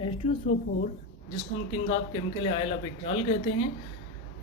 H2SO4 जिसको हम king of chemical आयलाबिट्रॉल कहते हैं,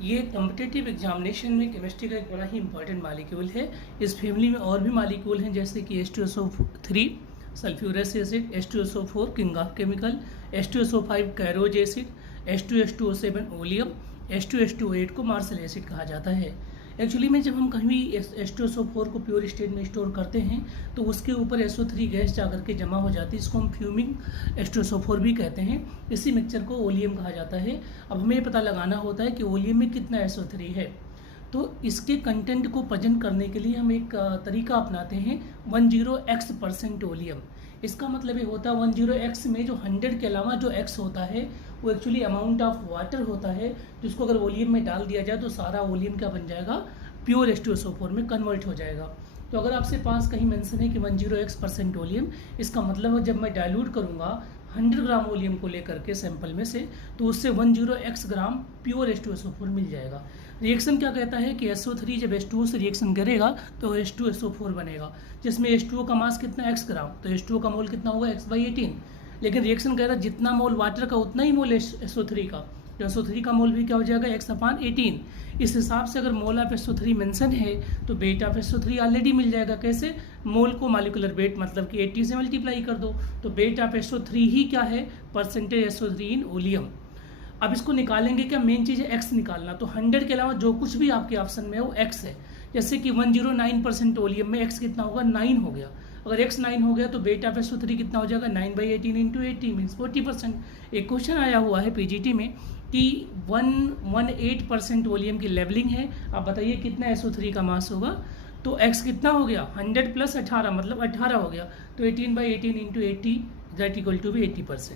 ये कॉम्पिटिटिव एग्जामिनेशन में केमिस्ट्री का एक बड़ा ही इंपॉर्टेंट मालिक्यूल है। इस फैमिली में और भी मालिक्यूल हैं जैसे कि H2SO3 sulphurous acid, H2SO4 king of chemical, H2SO5 कैरोज acid, H2H2O7 oleum, H2H2O8 को मार्शल एसिड कहा जाता है। एक्चुअली में जब हम कहीं भी H2SO4 को प्योर स्टेट में स्टोर करते हैं तो उसके ऊपर SO3 गैस जाकर के जमा हो जाती है, इसको हम फ्यूमिंग H2SO4 भी कहते हैं। इसी मिक्सचर को ओलियम कहा जाता है। अब हमें पता लगाना होता है कि ओलियम में कितना SO3 है, तो इसके कंटेंट को प्रेजेंट करने के लिए हम एक तरीका अपनाते हैं 10x% ओलियम। इसका मतलब ये होता है 10x में जो 100 के अलावा जो x होता है वो एक्चुअली अमाउंट ऑफ वाटर होता है, जिसको अगर वॉल्यूम में डाल दिया जाए तो सारा वॉल्यूम क्या बन जाएगा, प्योर H2SO4 में कन्वर्ट हो जाएगा। तो अगर आपसे पास कहीं मेंशन है कि 10x% वॉल्यूम, इसका मतलब है जब मैं डाइल्यूट करूँगा 100 ग्राम वॉल्यूम को लेकर के सैंपल में से, तो उससे 10x ग्राम प्योर H2SO4 मिल जाएगा। रिएक्शन क्या कहता है कि SO3 जब H2O से रिएक्शन करेगा तो H2SO4 बनेगा, जिसमें H2O का मास कितना x ग्राम, तो H2O का मोल कितना होगा x/18। लेकिन रिएक्शन कहता है जितना मोल वाटर का उतना ही मोल SO3 का, तो SO3 का मोल भी क्या हो जाएगा x/18। इस हिसाब से अगर मोल ऑफ SO3 मेंशन है तो वेट ऑफ SO3 ऑलरेडी मिल जाएगा। कैसे, मोल को मॉलिक्यूलर वेट मतलब कि 80 से मल्टीप्लाई कर दो, तो वेट ऑफ SO3 ही क्या है, परसेंटेज SO3 इन ओलियम। अब इसको निकालेंगे क्या, मेन चीज़ है x निकालना। तो 100 के अलावा जो कुछ भी आपके ऑप्शन में है वो x है। जैसे कि 109% ओलियम में x कितना होगा, 9 हो गया। अगर x 9 हो गया तो वेट ऑफ SO3 कितना हो जाएगा, 9/18 इंटू 80 मीन्स 40%। एक क्वेश्चन आया हुआ है PGT में कि 118% वॉल्यूम की लेवलिंग है। आप बताइए कितना SO3 का मास होगा, तो x कितना हो गया, 100 + 18 मतलब 18 हो गया। तो 18/18 इंटू 80 दैट इक्वल टू भी 80%।